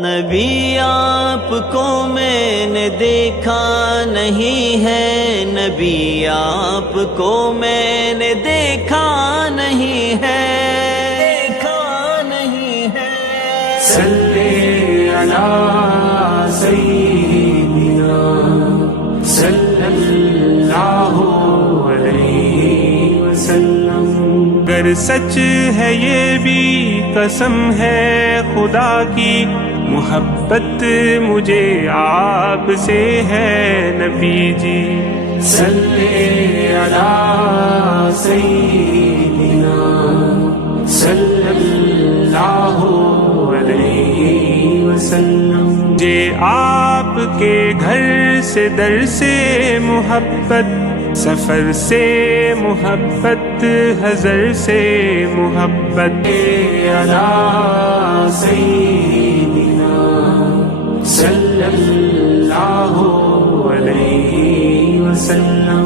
نبی آپ کو میں نے دیکھا نہیں ہے، نبی آپ کو میں نے دیکھا نہیں ہے، دیکھا نہیں ہے۔ صلی علی سیدنا صلی اللہ علیہ وسلم۔ اگر سچ ہے یہ بھی قسم ہے خدا کی، محبت مجھے آپ سے ہے نبی جی۔ صلی علی سیدنا صلی اللہ علیہ وسلم۔ مجھے آپ کے گھر سے در سے محبت، سفر سے محبت، حضر سے محبت۔ علی سیدنا صلی اللہ علیہ وسلم۔